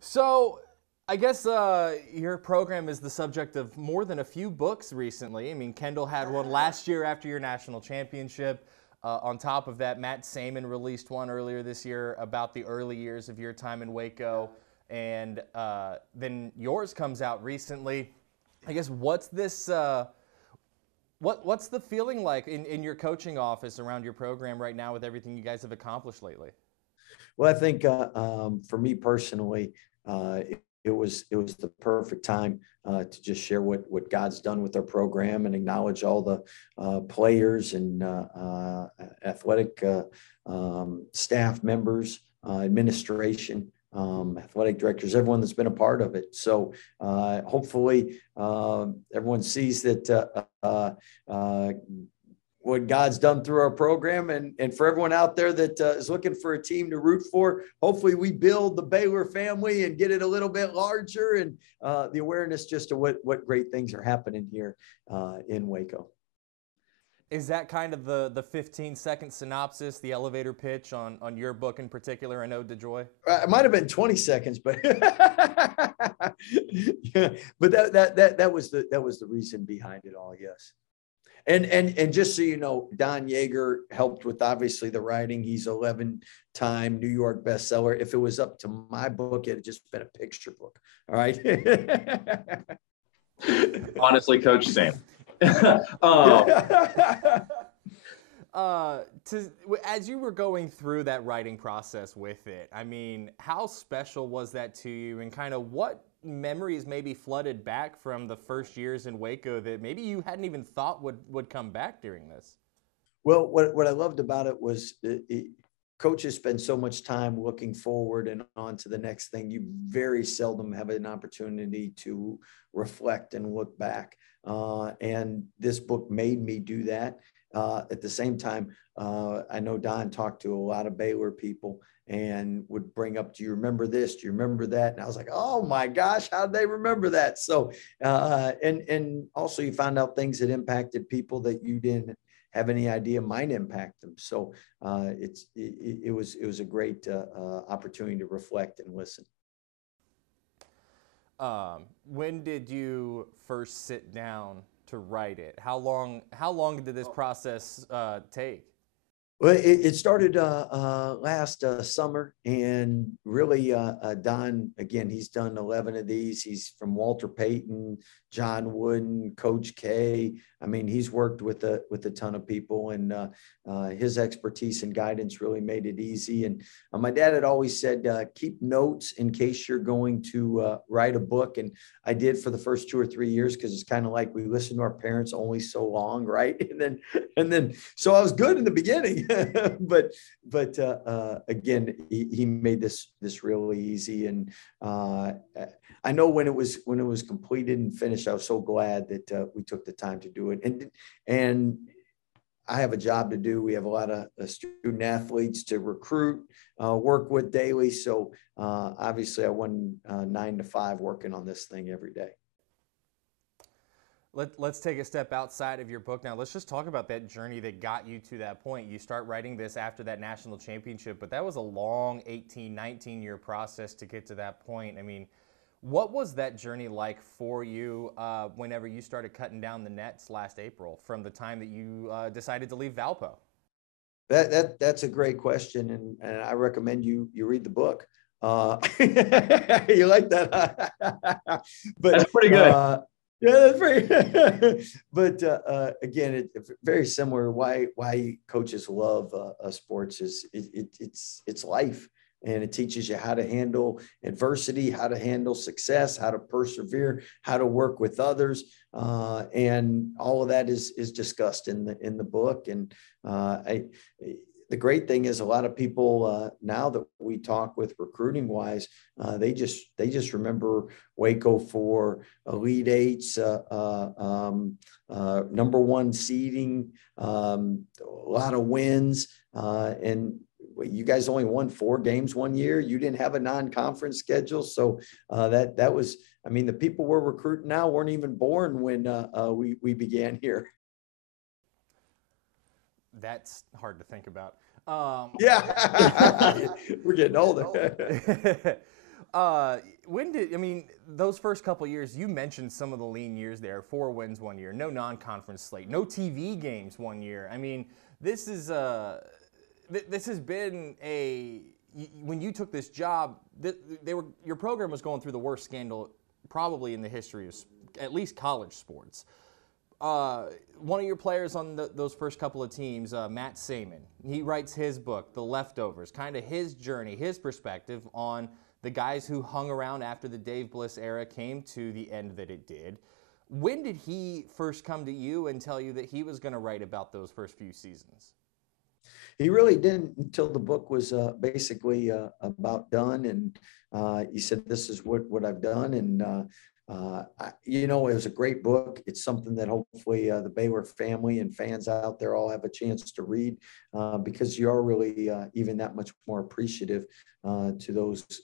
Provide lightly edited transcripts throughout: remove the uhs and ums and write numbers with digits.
So, I guess your program is the subject of more than a few books recently. I mean, Kendall had one last year after your national championship. On top of that, Matt Saman released one earlier this year about the early years of your time in Waco. And then yours comes out recently. I guess what's this? What's the feeling like in your coaching office around your program right now with everything you guys have accomplished lately? Well, I think for me personally, it was the perfect time to just share what God's done with our program and acknowledge all the players and athletic staff members, administration, athletic directors, everyone that's been a part of it. So hopefully everyone sees that what God's done through our program, and for everyone out there that is looking for a team to root for, hopefully we build the Baylor family and get it a little bit larger, and the awareness just of what great things are happening here in Waco. Is that kind of the 15-second synopsis, the elevator pitch on your book in particular, An Ode to Joy? It might have been 20 seconds, but yeah, but that was the reason behind it all. Yes. And just so you know, Don Yeager helped with obviously the writing. He's 11-time New York bestseller. If it was up to my book, it had just been a picture book. All right. Honestly, Coach, same. As you were going through that writing process with it, I mean, how special was that to you, and kind of what memories maybe flooded back from the first years in Waco that maybe you hadn't even thought would come back during this? Well, what I loved about it was coaches spend so much time looking forward and on to the next thing. You very seldom have an opportunity to reflect and look back. And this book made me do that. At the same time, I know Don talked to a lot of Baylor people and would bring up, do you remember this? Do you remember that? And I was like, oh my gosh, how did they remember that? So, and also you found out things that impacted people that you didn't have any idea might impact them. So it was a great opportunity to reflect and listen. When did you first sit down to write it? How long did this process take? Well, it started last summer, and really Don, again, he's done 11 of these. He's from Walter Payton, John Wooden, Coach K. I mean, he's worked with a ton of people, and his expertise and guidance really made it easy. And my dad had always said, keep notes in case you're going to write a book. And I did for the first 2 or 3 years, because it's kind of like we listened to our parents only so long, right? And then so I was good in the beginning, but again, he made this really easy. And I know when it was completed and finished, I was so glad that we took the time to do it. And I have a job to do. We have a lot of student athletes to recruit, work with daily. So obviously I went 9 to 5 working on this thing every day. Let's take a step outside of your book now. Let's just talk about that journey that got you to that point. You start writing this after that national championship, but that was a long 18, 19-year process to get to that point. I mean, what was that journey like for you whenever you started cutting down the nets last April, from the time that you decided to leave Valpo? That's a great question, and I recommend you read the book. You like that? But that's pretty good. Yeah, that's pretty. But again, it's very similar. Why coaches love sports is it's life. And it teaches you how to handle adversity, how to handle success, how to persevere, how to work with others, and all of that is discussed in the book. And the great thing is, a lot of people now that we talk with recruiting wise, they just remember Waco for Elite Eights, #1 seeding, a lot of wins, and you guys only won 4 games one year. You didn't have a non-conference schedule. So that was, I mean, the people we're recruiting now weren't even born when we began here. That's hard to think about. Yeah, we're getting older. When did, I mean, those first couple years, you mentioned some of the lean years there, 4 wins one year, no non-conference slate, no TV games one year. I mean, this is, this has been when you took this job, your program was going through the worst scandal probably in the history of at least college sports. One of your players on those first couple of teams, Matt Saman, he writes his book, The Leftovers, kind of his journey, his perspective on the guys who hung around after the Dave Bliss era came to the end that it did. When did he first come to you and tell you that he was going to write about those first few seasons? He really didn't until the book was basically about done. And he said, this is what I've done. And it was a great book. It's something that hopefully the Baylor family and fans out there all have a chance to read because you are really even that much more appreciative to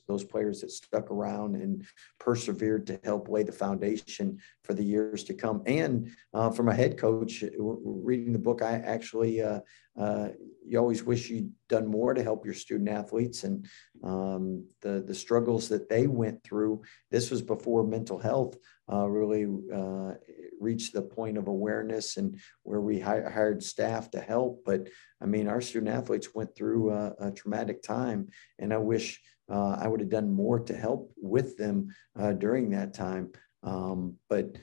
those players that stuck around and persevered to help lay the foundation for the years to come. And from a head coach, reading the book, I actually you always wish you'd done more to help your student athletes and the struggles that they went through. This was before mental health really reached the point of awareness and where we hired staff to help. But I mean, our student athletes went through a traumatic time, and I wish I would have done more to help with them during that time. But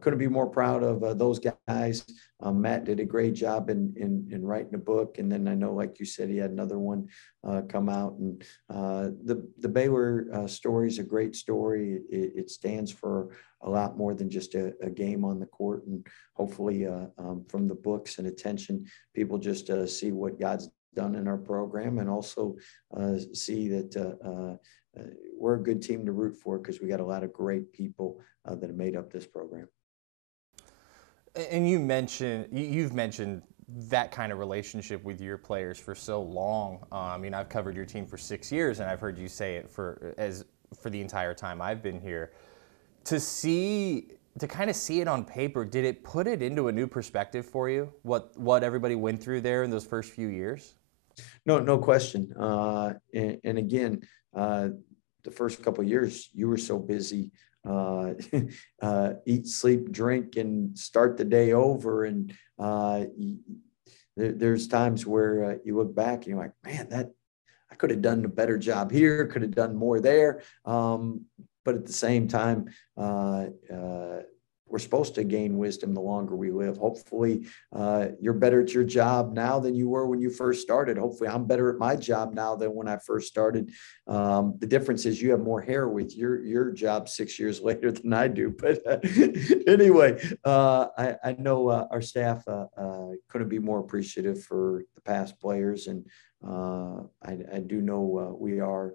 couldn't be more proud of those guys. Matt did a great job in writing a book. And then I know, like you said, he had another one come out. And the Baylor story is a great story. It stands for a lot more than just a game on the court. And hopefully from the books and attention, people just see what God's done in our program and also see that we're a good team to root for because we got a lot of great people that have made up this program. And you've mentioned that kind of relationship with your players for so long. I mean, I've covered your team for 6 years, and I've heard you say it for the entire time I've been here. To kind of see it on paper, did it put it into a new perspective for you? What everybody went through there in those first few years? No question. And again, the first couple of years, you were so busy. Eat, sleep, drink, and start the day over. And there's times where you look back and you're like, man, I could have done a better job here, could have done more there. But at the same time, we're supposed to gain wisdom the longer we live. Hopefully, you're better at your job now than you were when you first started. Hopefully, I'm better at my job now than when I first started. The difference is you have more hair with your job 6 years later than I do. But anyway, I know our staff couldn't be more appreciative for the past players. And I do know we are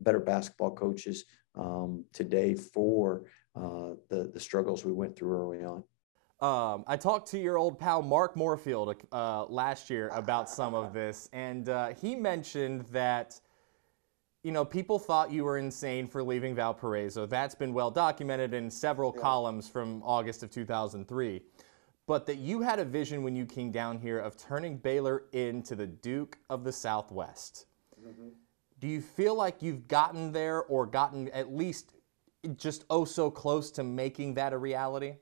better basketball coaches today for the struggles we went through early on. I talked to your old pal Mark Moorfield last year about some of this, and he mentioned that people thought you were insane for leaving Valparaiso. That's been well documented in several columns from August of 2003. But that you had a vision when you came down here of turning Baylor into the Duke of the Southwest. Mm-hmm. Do you feel like you've gotten there or gotten at least just so close to making that a reality?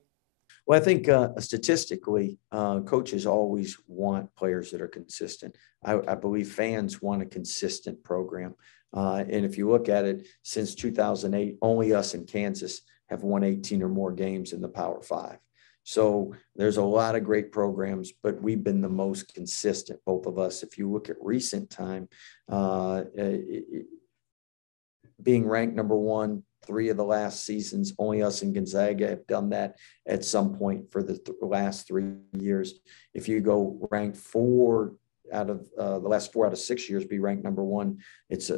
Well, I think statistically, coaches always want players that are consistent. I believe fans want a consistent program. And if you look at it, since 2008, only us in Kansas have won 18 or more games in the Power Five. So there's a lot of great programs, but we've been the most consistent, both of us. If you look at recent time, being ranked number one, 3 of the last seasons, only us and Gonzaga have done that at some point for the last 3 years. If you go rank 4 out of the last 4 out of 6 years, be ranked number one, it's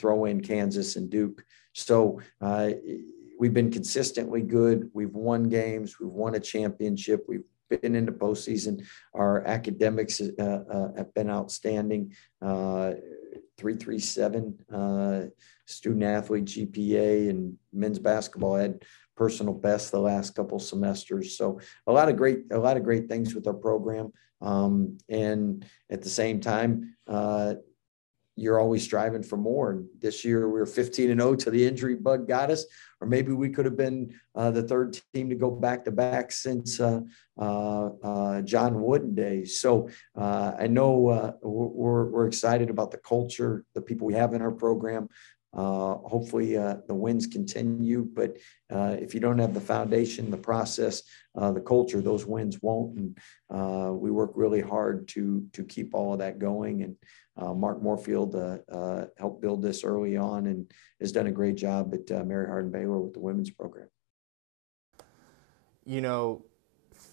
throw in Kansas and Duke. So we've been consistently good. We've won games. We've won a championship. We've been in the postseason. Our academics have been outstanding. 3.37 student athlete GPA, and men's basketball had personal best the last couple semesters. So a lot of great things with our program. And at the same time, you're always striving for more. And this year we were 15-0 till the injury bug got us, or maybe we could have been the third team to go back to back since John Wooden days. So I know we're excited about the culture, the people we have in our program. Hopefully the wins continue, but if you don't have the foundation, the process, the culture, those wins won't. And we work really hard to keep all of that going. And Mark Moorfield helped build this early on and has done a great job at Mary Hardin Baylor with the women's program. You know,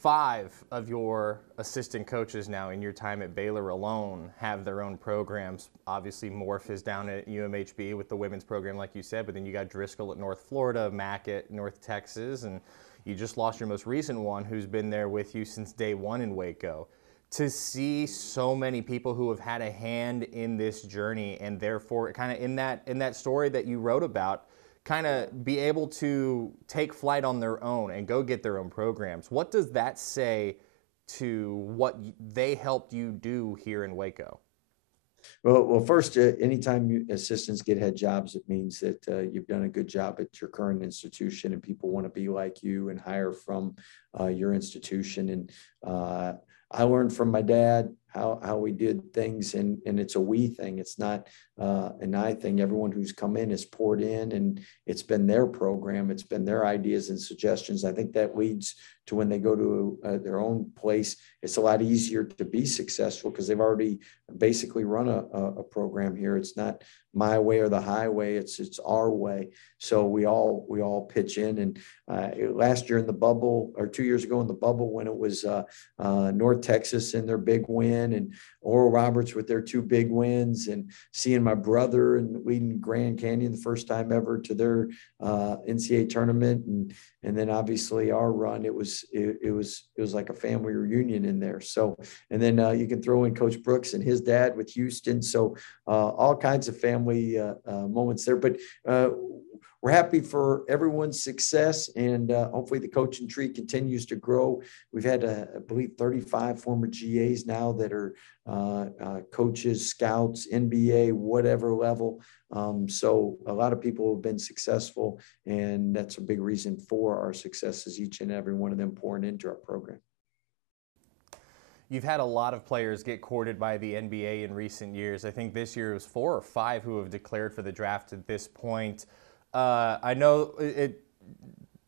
5 of your assistant coaches now in your time at Baylor alone have their own programs. Obviously, Morph is down at UMHB with the women's program, like you said, but then you got Driscoll at North Florida, Mack at North Texas, and you just lost your most recent one who's been there with you since day one in Waco. To see so many people who have had a hand in this journey and therefore kind of in that story that you wrote about, kind of be able to take flight on their own and go get their own programs. What does that say to what they helped you do here in Waco? Well, first, anytime assistants get head jobs, it means that you've done a good job at your current institution and people want to be like you and hire from your institution. And I learned from my dad how we did things, and it's a we thing. It's not an I thing. Everyone who's come in has poured in, and it's been their program. It's been their ideas and suggestions. I think that leads to when they go to their own place, it's a lot easier to be successful because they've already basically run a program here. It's not my way or the highway. It's our way. So we all pitch in. And last year in the bubble, or 2 years ago in the bubble, when it was North Texas and their big win, and Oral Roberts with their 2 big wins, and seeing my brother and leading Grand Canyon the first time ever to their NCAA tournament, and then obviously our run, it was like a family reunion in there. So, and then you can throw in Coach Brooks and his dad with Houston. So all kinds of family moments there. But we're happy for everyone's success, and hopefully the coaching tree continues to grow. We've had, I believe, 35 former GAs now that are coaches, scouts, NBA, whatever level. So a lot of people have been successful, and that's a big reason for our successes, each and every one of them pouring into our program. You've had a lot of players get courted by the NBA in recent years. I think this year it was 4 or 5 who have declared for the draft at this point. I know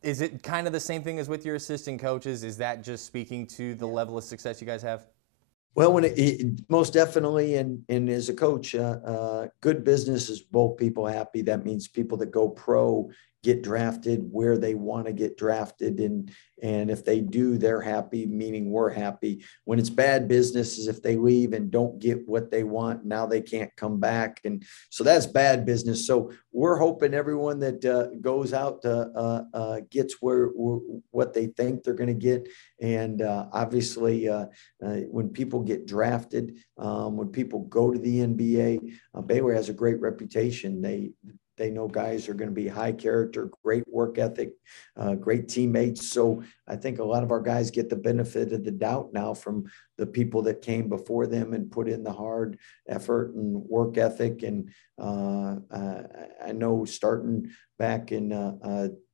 is it kind of the same thing as with your assistant coaches? Is that just speaking to the level of success you guys have? Well, when most definitely, and as a coach, good business is both people happy. That means people that go pro get drafted where they want to get drafted, and if they do, they're happy, meaning we're happy. When it's bad business is if they leave and don't get what they want, now they can't come back, and so that's bad business. So we're hoping everyone that goes out gets what they think they're going to get, and obviously when people get drafted, when people go to the NBA, Baylor has a great reputation. They know guys are going to be high character, great work ethic, great teammates. So I think a lot of our guys get the benefit of the doubt now from the people that came before them and put in the hard effort and work ethic. And I know starting back in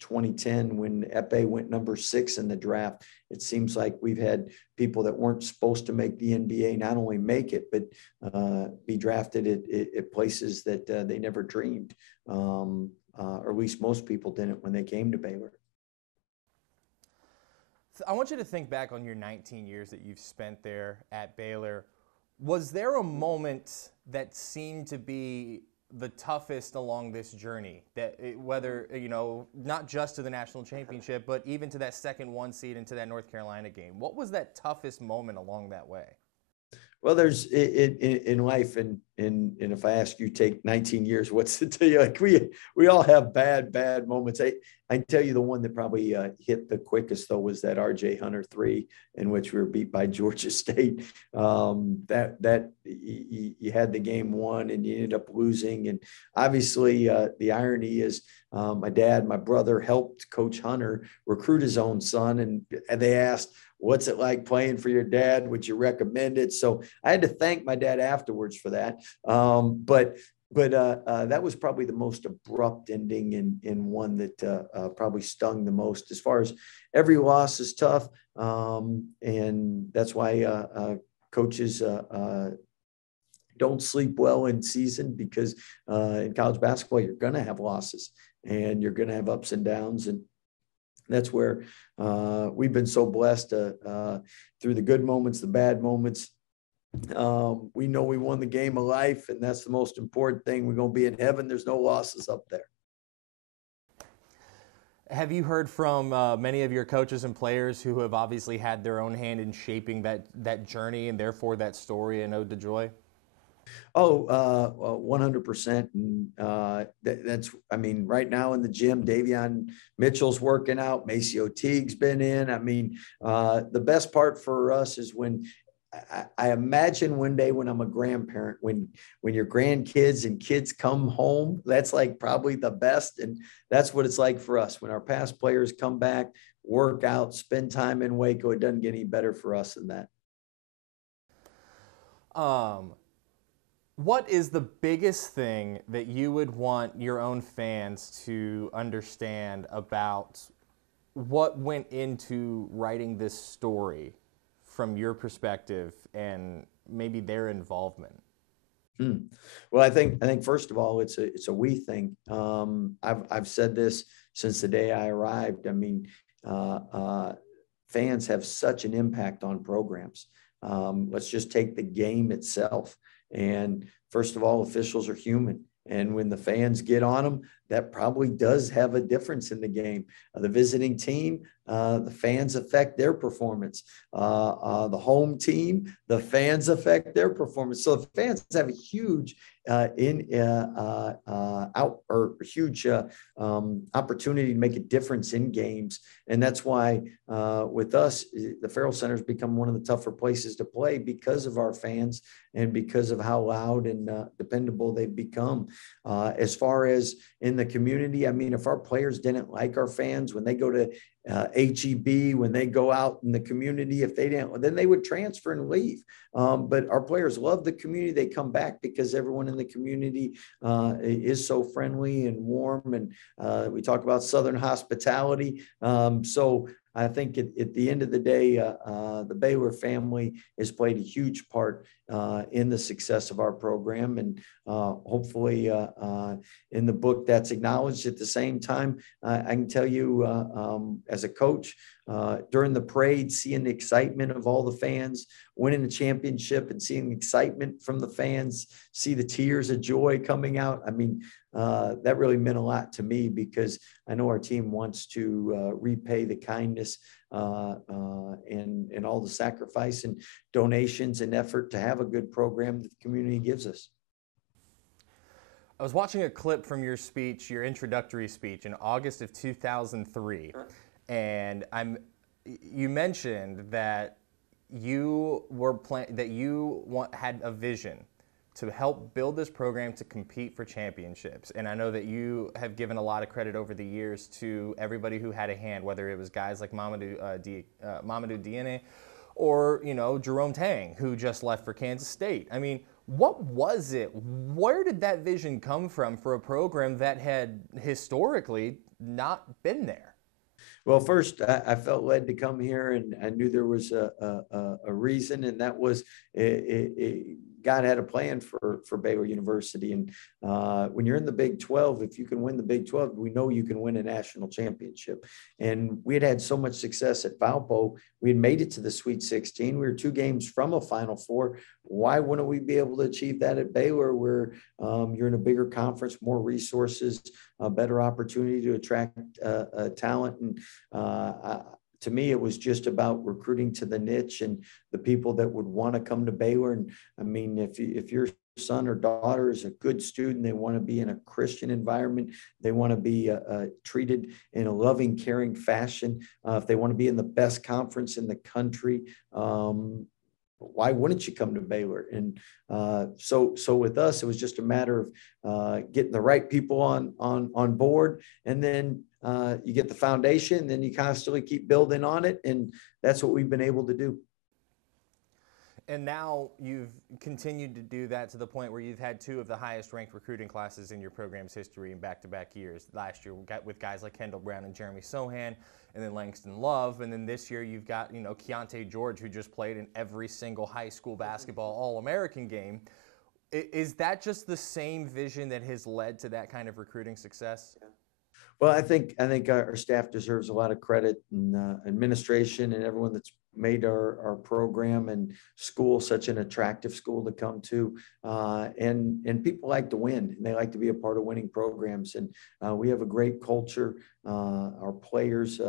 2010 when Epé went number 6 in the draft, it seems like we've had people that weren't supposed to make the NBA not only make it, but be drafted at places that they never dreamed. Or at least most people didn't when they came to Baylor. I want you to think back on your 19 years that you've spent there at Baylor. Was there a moment that seemed to be the toughest along this journey, whether, not just to the national championship, but even to that second 1 seed into that North Carolina game? What was that toughest moment along that way? Well, there's in life, and if I ask you, take 19 years, what's it to you? Like we all have bad moments. I tell you the one that probably hit the quickest though was that RJ Hunter 3 in which we were beat by Georgia State. That you had the game won and you ended up losing. And obviously the irony is my dad, my brother helped Coach Hunter recruit his own son, and they asked, what's it like playing for your dad? Would you recommend it? So I had to thank my dad afterwards for that. But that was probably the most abrupt ending in one that probably stung the most. As far as every loss is tough, and that's why coaches don't sleep well in season, because in college basketball you're going to have losses and you're going to have ups and downs, and that's where we've been so blessed through the good moments, the bad moments. We know we won the game of life, and that's the most important thing. We're going to be in heaven. There's no losses up there. Have you heard from many of your coaches and players who have obviously had their own hand in shaping that journey and therefore that story in Ode to Joy? Oh, 100%. And that's, I mean, right now in the gym, Davion Mitchell's working out. Maceo Teague's been in. I mean, the best part for us is when I imagine one day when I'm a grandparent, when your grandkids and kids come home, that's like probably the best. And that's what it's like for us. When our past players come back, work out, spend time in Waco, it doesn't get any better for us than that. What is the biggest thing that you would want your own fans to understand about what went into writing this story from your perspective and maybe their involvement? Well, I think first of all, it's a we thing. I've said this since the day I arrived. I mean, fans have such an impact on programs. Let's just take the game itself. And first of all, officials are human. And when the fans get on them, that probably does have a difference in the game. The visiting team, the fans affect their performance. The home team, the fans affect their performance. So the fans have a huge huge opportunity to make a difference in games. And that's why with us, the Farrell Center has become one of the tougher places to play because of our fans and because of how loud and dependable they've become. As far as in the community, I mean, if our players didn't like our fans, when they go to HEB, when they go out in the community, if they didn't, then they would transfer and leave. But our players love the community. They come back because everyone in the community is so friendly and warm. And we talk about Southern hospitality. So I think at the end of the day, the Baylor family has played a huge part in the success of our program. And hopefully in the book that's acknowledged. At the same time, I can tell you as a coach, during the parade, seeing the excitement of all the fans, winning the championship and seeing the excitement from the fans, see the tears of joy coming out. I mean, that really meant a lot to me, because I know our team wants to repay the kindness and all the sacrifice and donations and effort to have a good program that the community gives us. I was watching a clip from your speech, your introductory speech in August of 2003, and you mentioned that you had a vision to help build this program to compete for championships. And I know that you have given a lot of credit over the years to everybody who had a hand, whether it was guys like Mamadou Diéné or, Jerome Tang, who just left for Kansas State. I mean, what was it? Where did that vision come from for a program that had historically not been there? Well, first, I felt led to come here, and I knew there was a reason, and that was God had a plan for Baylor University. And when you're in the Big 12, if you can win the Big 12, we know you can win a national championship. And we had so much success at Valpo. We had made it to the Sweet 16. We were 2 games from a Final Four. Why wouldn't we be able to achieve that at Baylor, where you're in a bigger conference, more resources, a better opportunity to attract talent? And to me, it was just about recruiting to the niche and the people that would want to come to Baylor. And I mean, if your son or daughter is a good student, they want to be in a Christian environment, they want to be treated in a loving, caring fashion. If they want to be in the best conference in the country, why wouldn't you come to Baylor? And so with us, it was just a matter of getting the right people on board, and then you get the foundation, then you constantly keep building on it, and that's what we've been able to do. And now you've continued to do that to the point where you've had 2 of the highest ranked recruiting classes in your program's history in back-to-back years. Last year with guys like Kendall Brown and Jeremy Sohan, and then Langston Love. And then this year you've got, Keontae George, who just played in every single high school basketball All-American game. Is that just the same vision that has led to that kind of recruiting success? Well, I think our staff deserves a lot of credit, and administration and everyone that's made our program and school such an attractive school to come to. And people like to win, and they like to be a part of winning programs. And we have a great culture. Our players,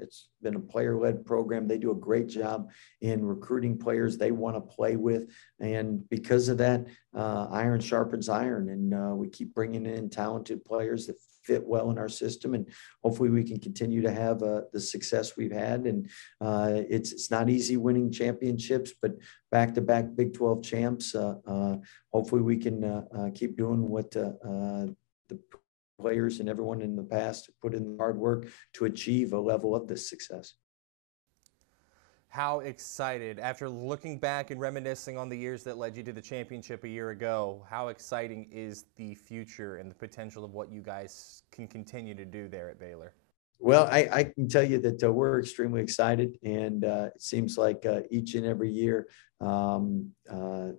it's been a player-led program. They do a great job in recruiting players they want to play with. And because of that, iron sharpens iron. And we keep bringing in talented players that fit well in our system, and hopefully we can continue to have the success we've had. And it's not easy winning championships, but back-to-back Big 12 champs. Hopefully we can keep doing what the players and everyone in the past put in the hard work to achieve a level of this success. How excited, after looking back and reminiscing on the years that led you to the championship a year ago, how exciting is the future and the potential of what you guys can continue to do there at Baylor? Well, I can tell you that we're extremely excited, and it seems like each and every year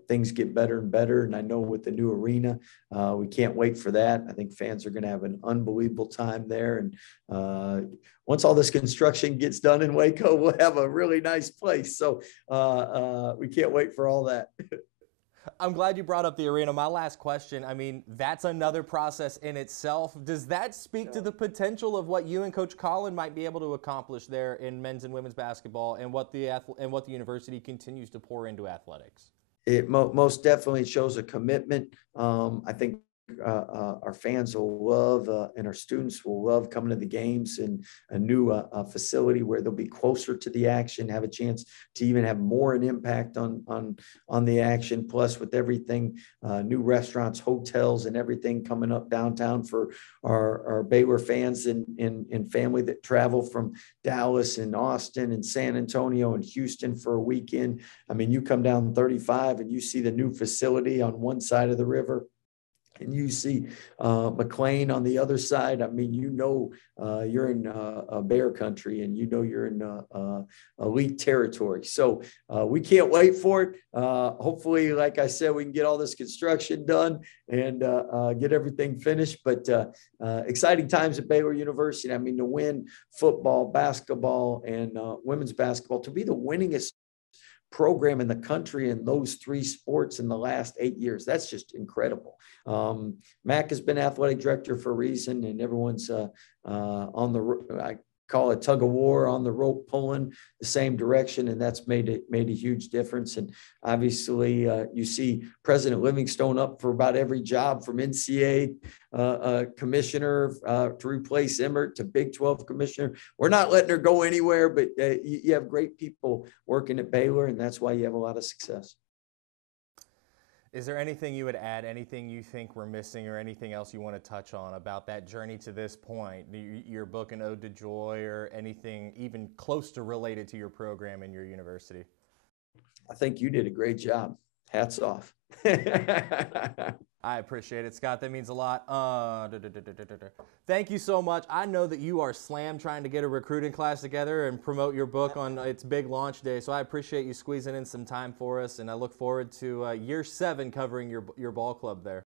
things get better and better. And I know with the new arena, we can't wait for that. I think fans are going to have an unbelievable time there. And once all this construction gets done in Waco, we'll have a really nice place. So we can't wait for all that. I'm glad you brought up the arena. My last question, that's another process in itself. Does that speak to the potential of what you and Coach Quillin might be able to accomplish there in men's and women's basketball, and what the university continues to pour into athletics? It most definitely shows a commitment. I think our fans will love, and our students will love coming to the games in a new facility where they'll be closer to the action, have a chance to even have more an impact on the action. Plus, with everything, new restaurants, hotels, and everything coming up downtown for our Baylor fans and family that travel from Dallas and Austin and San Antonio and Houston for a weekend. You come down 35 and you see the new facility on one side of the river, and you see McLean on the other side. You're in bear country, and you're in elite territory. So we can't wait for it. Hopefully, like I said, we can get all this construction done and get everything finished. But exciting times at Baylor University. To win football, basketball, and women's basketball, to be the winningest program in the country in those 3 sports in the last 8 years. That's just incredible. Mac has been athletic director for a reason, and everyone's I call it tug of war, on the rope, pulling the same direction, and that's made a huge difference. And obviously, you see President Livingstone up for about every job, from NCAA commissioner to replace Emmert to Big 12 commissioner. We're not letting her go anywhere, but you have great people working at Baylor, and that's why you have a lot of success. Is there anything you would add, anything you think we're missing, or anything else you want to touch on about that journey to this point, your book, An Ode to Joy, or anything even close to related to your program and your university? I think you did a great job. Hats off. I appreciate it, Scott. That means a lot. Thank you so much. I know that you are slammed trying to get a recruiting class together and promote your book on its big launch day, so I appreciate you squeezing in some time for us, and I look forward to year 7 covering your ball club there.